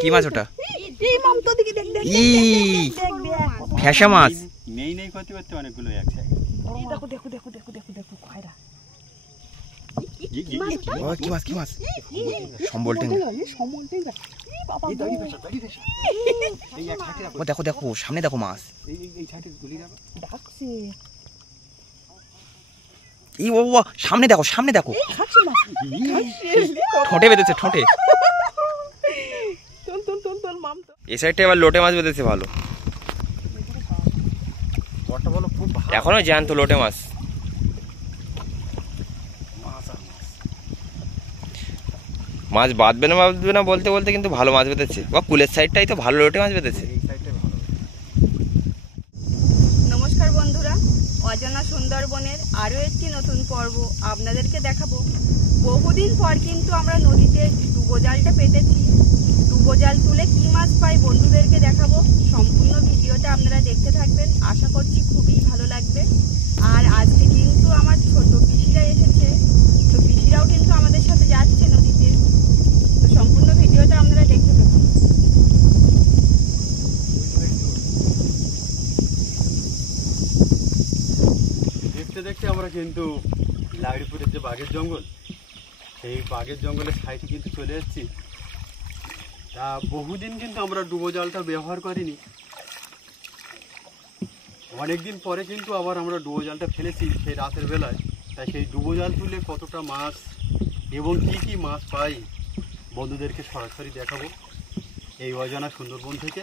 কি মাছ ওটা? ফ্যাসা মাছ। নেই নেই করতে করতে অনেকগুলো একসাথে। দেখো দেখো দেখো দেখো দেখো দেখো খয়রা। কি মাছ? কি মাছ? সম্বল টেঙ্গা। দেখো দেখো সামনে দেখো মাছ। এই বাবা সামনে দেখো সামনে দেখো। ঠোঁটে বেঁধেছে ঠোঁটে। এই সাইডটা এবার লোটে মাছ বেঁধেছে ভালো। এখনো জ্যান্ত লোটে মাছ। মাছ বাঁধবে না বলতে বলতে কিন্তু ভালো মাছ বেঁধেছে। বা কুলের সাইডটাই তো ভালো লোটে মাছ বেঁধেছে। নমস্কার বন্ধুরা, অজানা সুন্দরবনের আরও একটি নতুন পর্ব আপনাদেরকে দেখাবো। বহুদিন পর কিন্তু আমরা নদীতে ডুবো জালটা পেতেছি। ডুবো জাল তুলে কি মাছ পাই বন্ধুদেরকে দেখাবো। সম্পূর্ণ ভিডিওটা আপনারা দেখতে থাকবেন, আশা করছি খুবই ভালো লাগবে। আর আজকে কিন্তু আমার ছোট পিসিরা এসেছে, তো পিসিরাও কিন্তু আমাদের সাথে যাচ্ছে নদীতে। তো সম্পূর্ণ ভিডিওটা আপনারা দেখতে থাকুন। দেখতে দেখতে আমরা কিন্তু লাইড়পুরের যে বাঘের জঙ্গল, সেই বাঘের জঙ্গলের সাইডে কিন্তু চলে এসেছি। তা বহুদিন কিন্তু আমরা ডুবো জালটা ব্যবহার করিনি। অনেকদিন পরে কিন্তু আবার আমরা ডুবো জালটা ফেলেছি সেই রাতের বেলায়। তাই সেই ডুবো জাল তুলে কতটা মাছ এবং কি কি মাছ পাই বন্ধুদেরকে সরাসরি দেখাবো এই অজানা সুন্দরবন থেকে।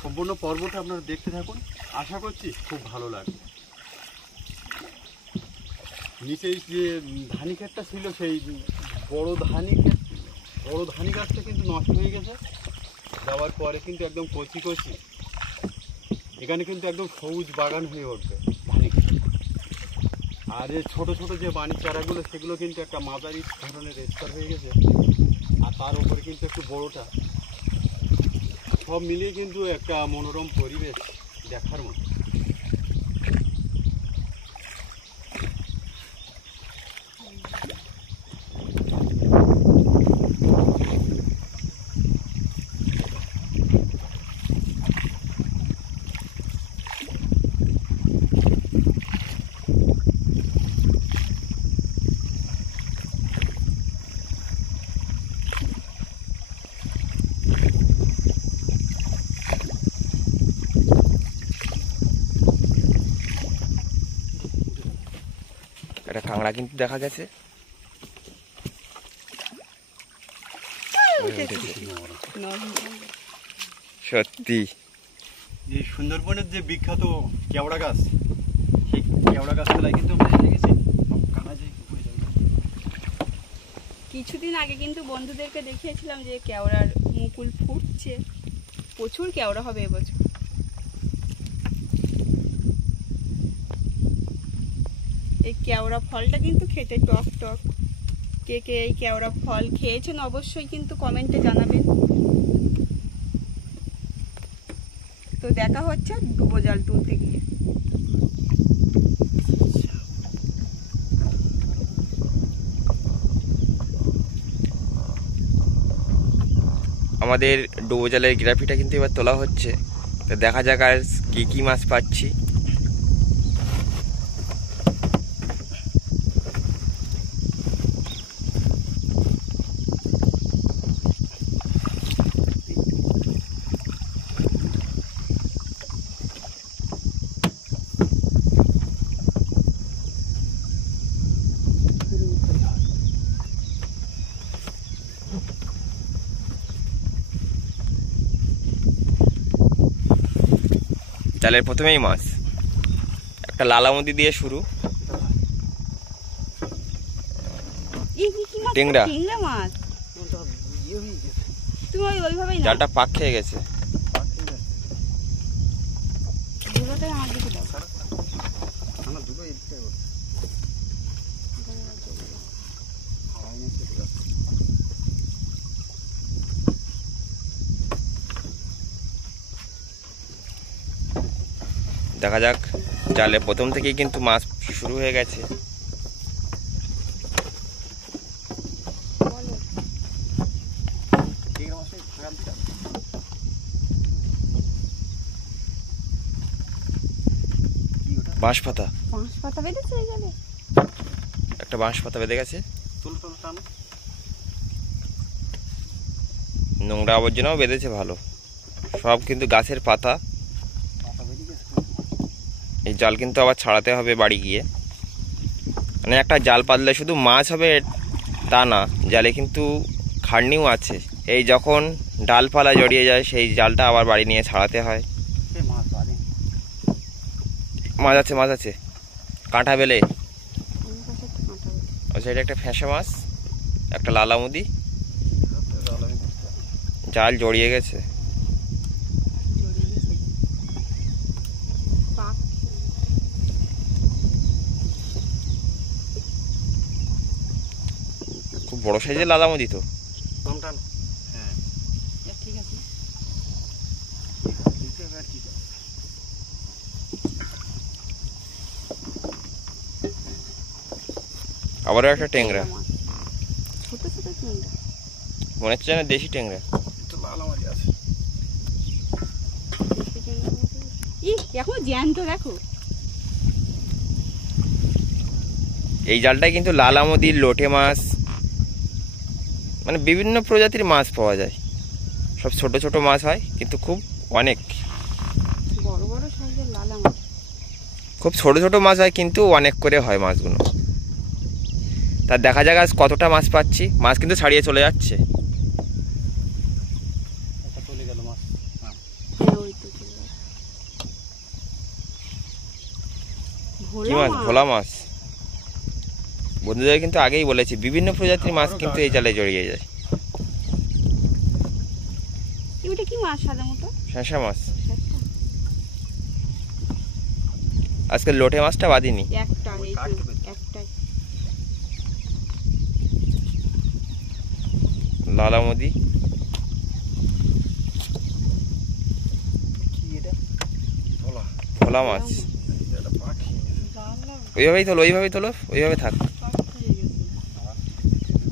সম্পূর্ণ পর্বটা আপনারা দেখতে থাকুন, আশা করছি খুব ভালো লাগবে। নিচে যে ধানি ক্ষেতটা ছিল, সেই বড় ধানি গাছটা কিন্তু নষ্ট হয়ে গেছে। যাওয়ার পরে কিন্তু একদম কচি কচি এখানে কিন্তু একদম সবুজ বাগান হয়ে উঠবে ধানি ক্ষেত। আর এই ছোট ছোট যে বাণী চারাগুলো, সেগুলো কিন্তু একটা মাঝারি ধরনের রেস্টার হয়ে গেছে। আর তার উপরে কিন্তু একটু বড়টা, সব মিলিয়ে কিন্তু একটা মনোরম পরিবেশ দেখার মতো। একটা কাঁকড়া কিন্তু দেখা গেছে। সত্যি এই সুন্দরবনের যে বিখ্যাত কেওড়া গাছ, সেই কেওড়া গাছগুলাই কিন্তু আমরা এসে গেছি। কিছুদিন আগে কিন্তু বন্ধুদেরকে দেখিয়েছিলাম যে কেওড়ার মুকুল ফুটছে, প্রচুর কেওড়া হবে এবছর। এই কেওড়া ফলটা কিন্তু খেতে টক টক। কে কে এই কেওড়া ফল খেয়েছেন অবশ্যই কিন্তু কমেন্টে জানাবেন। তো দেখা হচ্ছে ডুবো জাল তুলতে গিয়ে। আমাদের ডুবো জালের গ্রাফিটা কিন্তু এবার তোলা হচ্ছে। তো দেখা যাক আর কি কি মাছ পাচ্ছি। জালের প্রথমেই মাছ, একটা লালামতি দিয়ে শুরু। টেংরা মাছ, তুমি ওইভাবেই জালটা পাক খেয়ে গেছে। দেখা যাক, জালে প্রথম থেকেই কিন্তু মাছ শুরু হয়ে গেছে। বাঁশ পাতা, বাঁশ পাতা বেঁধেছে এই জালে? একটা বাঁশ পাতা বেঁধে গেছে। নোংরা আবর্জনাও বেঁধেছে ভালো, সব কিন্তু গাছের পাতা। এই জাল কিন্তু আবার ছাড়াতে হবে বাড়ি গিয়ে। মানে একটা জাল পাতলে শুধু মাছ হবে তা না, জালে কিন্তু খাটনিও আছে। এই যখন ডালপালা জড়িয়ে যায় সেই জালটা আবার বাড়ি নিয়ে ছাড়াতে হয়। মাছ আছে, মাছ আছে, কাঁটা বেলে। ওই সাইডে একটা ফ্যাঁসা মাছ, একটা লালামুদি, জাল জড়িয়ে গেছে। খুব বড় সাইজের লালামুদি তো। ঠিক আছে। আবারও একটা ট্যাংরা, ছোট ছোট ট্যাংরা মনে হচ্ছে না দেশি ট্যাংরা। এখন জ্যান্ত দেখো। এই জালটায় কিন্তু লালামুদির, লোটে মাছ, মানে বিভিন্ন প্রজাতির মাছ পাওয়া যায়। সব ছোট ছোট মাছ হয় কিন্তু খুব অনেক। বড় বড় সাইজের লালা মাছ, খুব ছোট ছোট মাছ হয় কিন্তু অনেক করে হয় মাছগুলো। তা দেখা যাক আজ কতটা মাছ পাচ্ছি। মাছ কিন্তু ছাড়িয়ে চলে যাচ্ছে। কি মাছ? ভোলা মাছ। বন্ধুদের কিন্তু আগেই বলেছি বিভিন্ন প্রজাতির মাছ কিন্তু এই জালে জড়িয়ে যায়। এটা কি মাছ? সাদা মতো শসা মাছ। আজকে লোটে মাছটা বাদিনি। একটাই লালামুদি, ভোলা মাছ। ওইভাবেই তোলো, ওইভাবেই তোলো, ওইভাবে থাক।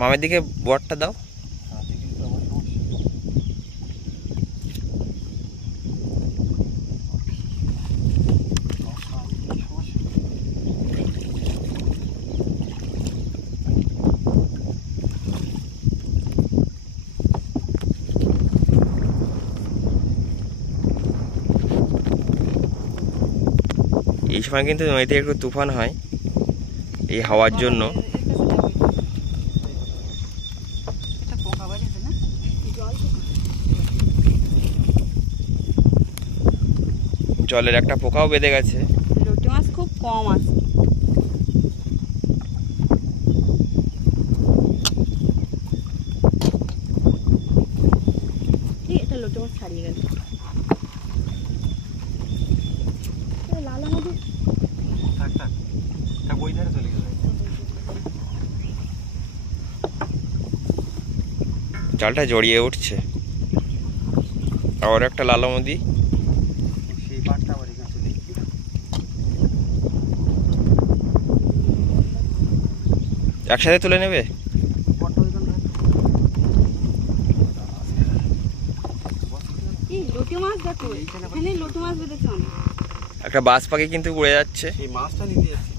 মামের দিকে বটটা দাও। এই সময় কিন্তু নদীতে একটু তুফান হয় এই হাওয়ার জন্য। জলের একটা পোকাও বেঁধে গেছে। লোটে মাছ খুব কম আছে। এটা লোটে মাছ ছাড়িয়ে গেছে। লালা মধু জালটা জড়িয়ে উঠছে। আবার একটা লালামুদি। একসাথে তুলে নেবে। লোটে মাছ দেখো, এখানে লোটে মাছ বেঁধেছে অনেক। একটা বাজ পাখি কিন্তু উড়ে যাচ্ছে। এই মাছটা নিতে যাচ্ছি।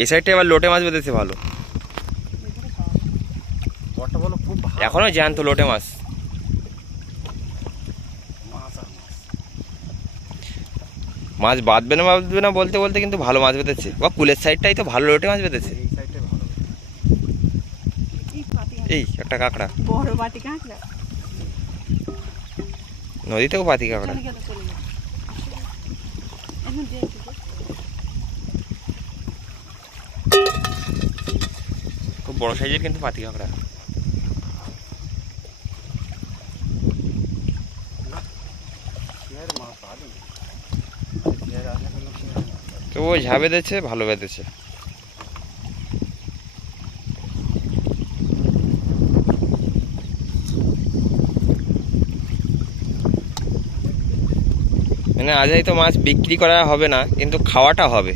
এই সাইডটা এবার লোটে মাছ বেঁধেছে ভালো। এখনো জ্যান্ত লোটে মাছ। মাছ বাঁধবে না বলতে বলতে কিন্তু ভালো মাছ বেঁধেছে। বা কুলের সাইডটাই তো ভালো লোটে মাছ বেঁধেছে। এই একটা কাঁকড়া, বড় বাটি কাঁকড়া। নদীতেও পাতি কাঁকড়া। খুব বড় সাইজের কিন্তু পাতি কাঁকড়া। তো ও ঝা বেঁধেছে, ভালো বেঁধেছে। মানে আজ হয়তো মাছ বিক্রি করা হবে না কিন্তু খাওয়াটা হবে।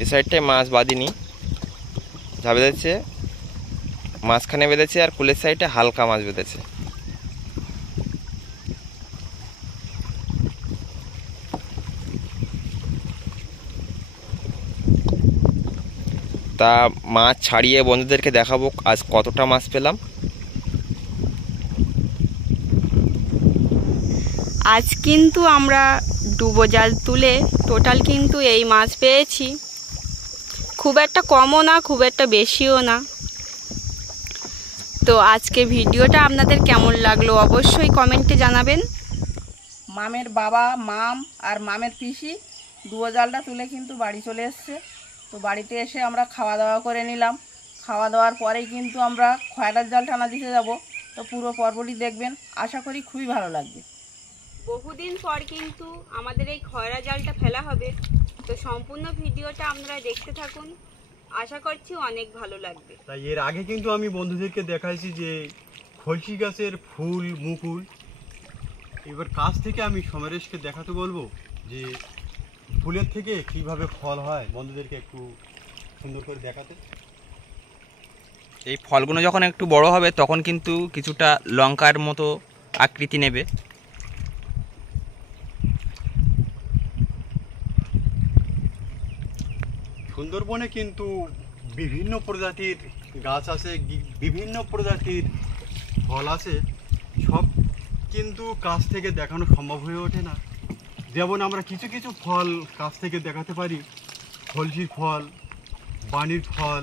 এই সাইডটায় মাছ বাঁধিনি, যা বেঁধেছে মাঝখানে বেঁধেছে, আর কুলের সাইডে হালকা মাছ বেঁধেছে। তা মাছ ছাড়িয়ে বন্ধুদেরকে দেখাবো আজ কতটা মাছ পেলাম। আজ কিন্তু আমরা ডুবো জাল তুলে টোটাল কিন্তু এই মাছ পেয়েছি, খুব একটা কমও না খুব একটা বেশিও না। তো আজকে ভিডিওটা আপনাদের কেমন লাগলো অবশ্যই কমেন্টে জানাবেন। মামের বাবা, মাম আর মামের পিসি ডুবো জালটা তুলে কিন্তু বাড়ি চলে এসছে। তো বাড়িতে এসে আমরা খাওয়া দাওয়া করে নিলাম। খাওয়া দাওয়ার পরেই কিন্তু আমরা খয়রার জাল টানা দিতে যাব। তো পুরো পর্বটি দেখবেন, আশা করি খুবই ভালো লাগবে। বহুদিন পর কিন্তু আমাদের এই খয়রা জালটা ফেলা হবে, তো সম্পূর্ণ ভিডিওটা আপনারা দেখতে থাকুন, আশা করছি অনেক ভালো লাগবে। তাই এর আগে কিন্তু আমি বন্ধুদেরকে দেখাইছি যে খলসি গাছের ফুল মুকুল। এবার কাছ থেকে আমি সমরেশকে দেখাতে বলবো যে ফুলের থেকে কিভাবে ফল হয়, বন্ধুদেরকে একটু সুন্দর করে দেখাতে। এই ফলগুলো যখন একটু বড় হবে তখন কিন্তু কিছুটা লঙ্কার মতো আকৃতি নেবে। সুন্দরবনে কিন্তু বিভিন্ন প্রজাতির গাছ আছে, বিভিন্ন প্রজাতির ফল আছে, সব কিন্তু কাছ থেকে দেখানো সম্ভব হয়ে ওঠে না। যেমন আমরা কিছু কিছু ফল কাছ থেকে দেখাতে পারি, খলসির ফল, বানির ফল,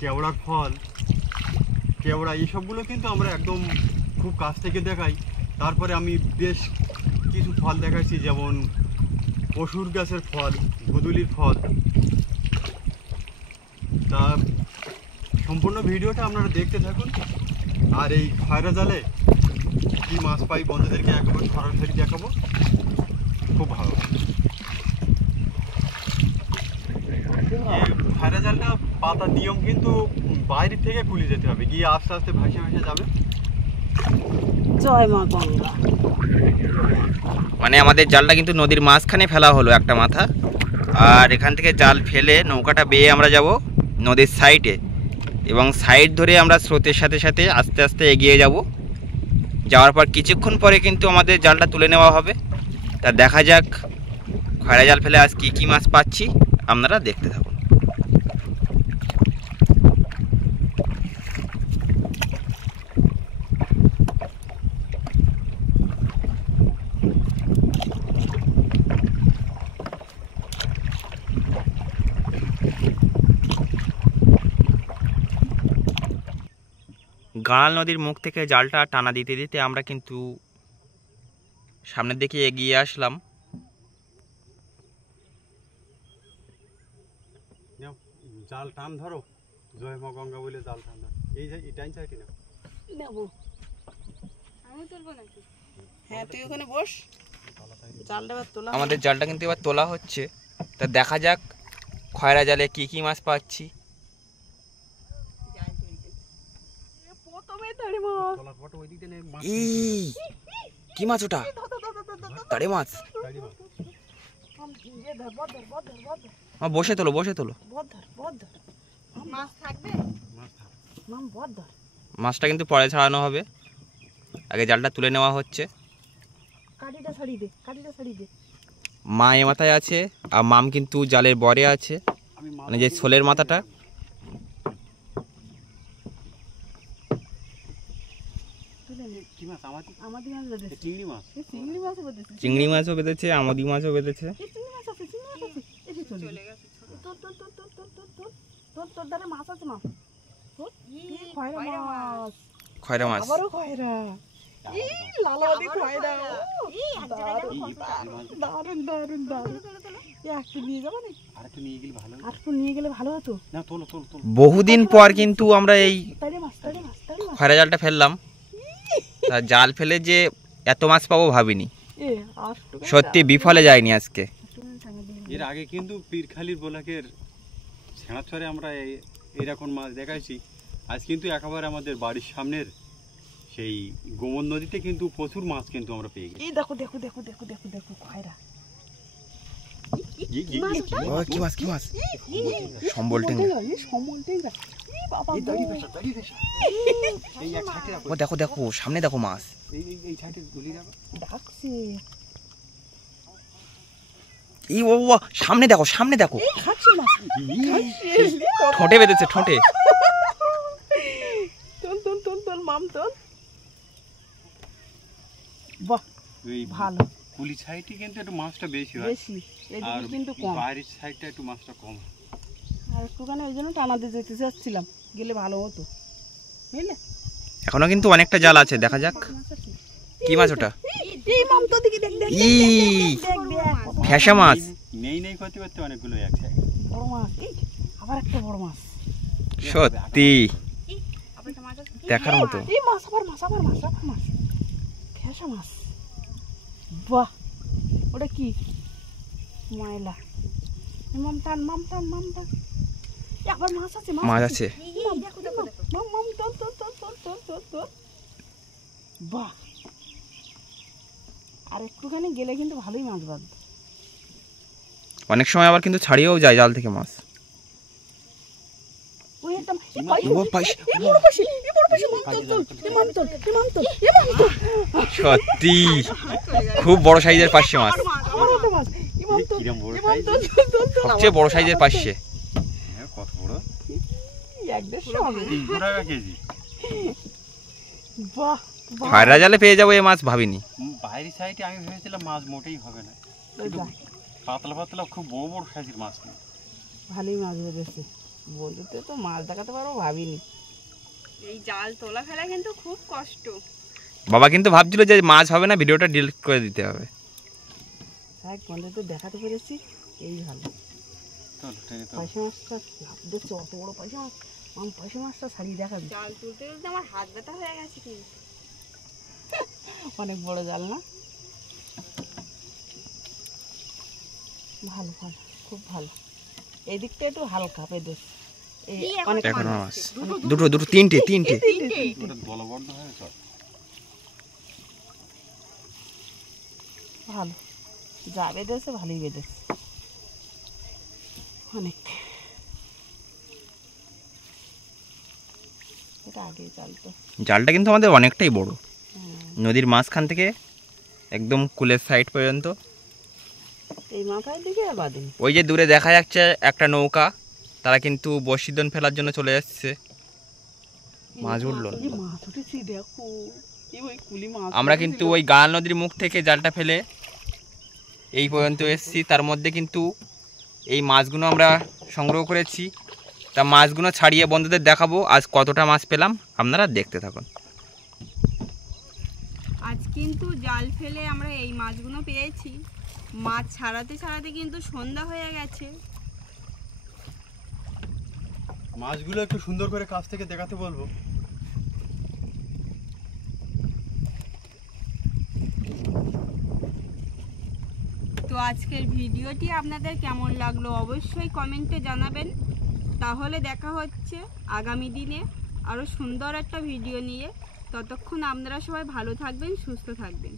কেওড়ার ফল, কেওড়া, এইসবগুলো কিন্তু আমরা একদম খুব কাছ থেকে দেখাই। তারপরে আমি বেশ কিছু ফল দেখাচ্ছি, যেমন পশুর গাছের ফল, ধুদুলির ফল। তা সম্পূর্ণ ভিডিওটা আপনারা দেখতে থাকুন। আর এই খয়রা জালে কি মাছ পাই বন্ধুদেরকে একবার সরাসরি দেখাবো, খুব ভালো। এই খয়রা জালটা পাতার নিয়ম কিন্তু বাইরে থেকে খুলে যেতে হবে, গিয়ে আস্তে আস্তে ভাসে ভাসে যাবে। জয় মা গঙ্গা। মানে আমাদের জালটা কিন্তু নদীর মাঝখানে ফেলা হলো একটা মাথা, আর এখান থেকে জাল ফেলে নৌকাটা বেয়ে আমরা যাব নদীর সাইডে, এবং সাইড ধরে আমরা স্রোতের সাথে সাথে আস্তে আস্তে এগিয়ে যাব। যাওয়ার পর কিছুক্ষণ পরে কিন্তু আমাদের জালটা তুলে নেওয়া হবে। তা দেখা যাক খয়রা জাল ফেলে আজ কী মাছ পাচ্ছি, আপনারা দেখতে থাকুন। গাঁড়াল নদীর মুখ থেকে জালটা টানা দিতে দিতে আমরা কিন্তু সামনের দিকে এগিয়ে আসলাম। জাল টান ধরো, জয় মা গঙ্গা বলে জাল টান ধরো। এই যে টাইম চাই কিনা নেবো, আমি তুলবো নাকি? হ্যাঁ তুই ওখানে বস। জালটা এবার তোলা, আমাদের জালটা কিন্তু এবার তোলা হচ্ছে। তা দেখা যাক খয়রা জালে কি মাছ পাচ্ছি। প্রথমে তাড়ি মাছ। তোলার ফটো ওই দিক দিয়ে মাছ, কি মাছ ওটা? তাড়ে মাছ। বসে তোলো, বসে তোলো। মাছ থাকবে? মাম বড় ধর। মাছটা কিন্তু পরে ছাড়ানো হবে, আগে জালটা তুলে নেওয়া হচ্ছে। কাঠিটা ছাড়িয়ে দে, কাঠিটা ছাড়িয়ে দে। মা এ মাথায় আছে, আর মাম কিন্তু জালের বরে আছে, মানে যে শোলের মাথাটা। কি মাছ? আমাদের মাছ বেঁধেছে। চিংড়ি মাছ। চিংড়ি মাছও বেঁধেছে। চিংড়ি মাছও বেঁধেছে, আমদি মাছও বেঁধেছে। চিংড়ি মাছ আছে, চিংড়ি মাছ আছে। এসে চলে গেছে। তোর ধারে মাছ আছে মা। খয়রা মাছ। খয়রা মাছ। আবারও খয়রা। লালাবাদি খয়রা। দারুন দারুন দারুন। একটু নিয়ে যাবো না? আরেকটু নিয়ে গেলে ভালো হতো। আরেকটু নিয়ে গেলে ভালো হতো। না তোলো তোলো তোলো। বহুদিন পর কিন্তু আমরা এই তাড়ি মাছ, তাড়ি মাছ, তাড়ি মাছ। খয়রা জালটা ফেললাম। তা জাল ফেলে যে এত মাছ পাবো ভাবিনি, এ আটটু সত্যি বিফলে যায়নি আজকে। এর আগে কিন্তু পীরখালির বোলাকের ছেঁড়াছড়ে আমরা এইরকম মাছ দেখাইছি। আজ কিন্তু একেবারে আমাদের বাড়ির সামনের সেই গোমন নদীতে কিন্তু প্রচুর মাছ কিন্তু আমরা পেয়ে গেছি। এই দেখো দেখো দেখো দেখো দেখো দেখো খয়রা। ও কি মাছ কি মাছ? সম্বল টেঙ্গা। সম্বল টেঙ্গা। এই বাবা গো। এই এক সাইডে রাখো, ও দেখো দেখো সামনে দেখো মাছ। এই সাইডে গলি রাখো। ডাকছে। এই ও ও, সামনে দেখো সামনে দেখো। খাচ্ছে মাছ। ঠোঁটে বেঁধেছে ঠোঁটে। তোল তোল তোল তোল মাম তোল। বাহ এই ভালো কুলি সাইডে কিন্তু একটু মাছটা বেশি হয়, বেশি, আর এদিকে কিন্তু কম। বাইরের সাইডটা একটু মাছটা কম। আর একটুখানি ওই জন্য টানাতে যেতে চাচ্ছিলাম, গেলে ভালো হতো বুঝলে। এখনো কিন্তু অনেকটা জাল আছে, দেখা যাক কি মাছ ওটা। এই মাম তো দিকে দেখ দেখ ই দেখ দেখ ফ্যাসা মাছ। নেই নেই করতে করতে অনেকগুলো এক সাইডে। বড় মাছ। এই আবার একটা বড় মাছ। সত্যি আবার একটা মাছ আছে। দেখার মতো। এই মাছ আবার মাছ আবার মাছ আবার মাছ। ফ্যাসা মাছ। বাহ ওটা কি? ময়লা। মাম টান মাম টান মাম টান। এই আবার মাছ আছে মাছ আছে। দেখো দেখো দেখো। মাম মাম তোল তোল তোল তোল তোল তোল তোল। বাহ আর একটুখানি গেলে কিন্তু ভালোই মাছ বাঁধ। অনেক সময় আবার কিন্তু ছাড়িয়েও যায় জাল থেকে মাছ। ওই একটা ও পাইস। বড় পাশে এই বড় পাশে মাম তোল তোল এই মাম তোল এই মাম তোল এই মাম তোল। সত্যি খুব বড় সাইজের পার্শে মাছ। আবার একটা মাছ এই মাম তোল কিরম বড় এই মাম সাইজ, তোল তোল তোল তোল। সবচেয়ে বড় সাইজের পার্শে। কত বড়, 1-150 হবে। 300 টাকা কেজি। বাহ বাহ খয়রা জালে পেয়ে যাবো এই মাছ ভাবিনি। বাইরের সাইডে আমি ভেবেছিলাম মাছ মোটেই হবে না, কিন্তু পাতলা পাতলা খুব বড় বড় সাইজের মাছ। ভালোই মাছ বেঁধেছে। বন্ধুতে তো মাছ দেখাতে পারবো ভাবিনি। এই জাল তোলা ফেলা কিন্তু খুব কষ্ট। বাবা কিন্তু ভাবছিল যে মাছ হবে না, ভিডিওটা ডিলিট করে দিতে হবে। এক বন্ধুতে দেখাতে পেরেছি এই ভালো। চলো টেনে তো। পাইসা মাছটা লাভ দিচ্ছে, অত বড় পাইসা মাছ। আমি পাইসা মাছটা ছাড়িয়ে দেখাবি। জাল তুলতে তুলতে আমার হাত ব্যথা হয়ে গেছে কিন্তু। অনেক বড় জাল না? ভালো ভালো খুব ভালো। এই দিকটা একটু হালকা পেদেশ। এই অনেক এখনো মাছ দুটো দুটো তিনটে তিনটে। ওটা দলবদ্ধ হয়ে চল। ভালো যা বেঁধেছে ভালোই বেঁধেছে অনেক। এটা আগে জাল তো। জালটা কিন্তু আমাদের অনেকটাই বড়, নদীর মাঝখান থেকে একদম কুলের সাইড পর্যন্ত। এই মাথায় দিকে আর বাদিন। ওই যে দূরে দেখা যাচ্ছে একটা নৌকা, তারা কিন্তু বর্ষিদন ফেলার জন্য চলে যাচ্ছে। মাছ উঠলো না। এই মাছ উঠেছি দেখো, এই ওই কুলি মাছ। আমরা কিন্তু ওই গাল নদীর মুখ থেকে জালটা ফেলে এই পর্যন্ত এসেছি। তার মধ্যে কিন্তু এই মাছগুলো আমরা সংগ্রহ করেছি। তা মাছগুলো ছাড়িয়ে বন্ধুদের দেখাবো আজ কতটা মাছ পেলাম, আপনারা দেখতে থাকুন। আজ কিন্তু জাল ফেলে আমরা এই মাছগুলো পেয়েছি। মাছ ছাড়াতে ছাড়াতে কিন্তু সন্ধ্যা হয়ে গেছে। মাছগুলো একটু সুন্দর করে কাছ থেকে দেখাতে বলবো। তো আজকের ভিডিওটি আপনাদের কেমন লাগলো অবশ্যই কমেন্টে জানাবেন। তাহলে দেখা হচ্ছে আগামী দিনে আরও সুন্দর একটা ভিডিও নিয়ে। ততক্ষণ আপনারা সবাই ভালো থাকবেন, সুস্থ থাকবেন।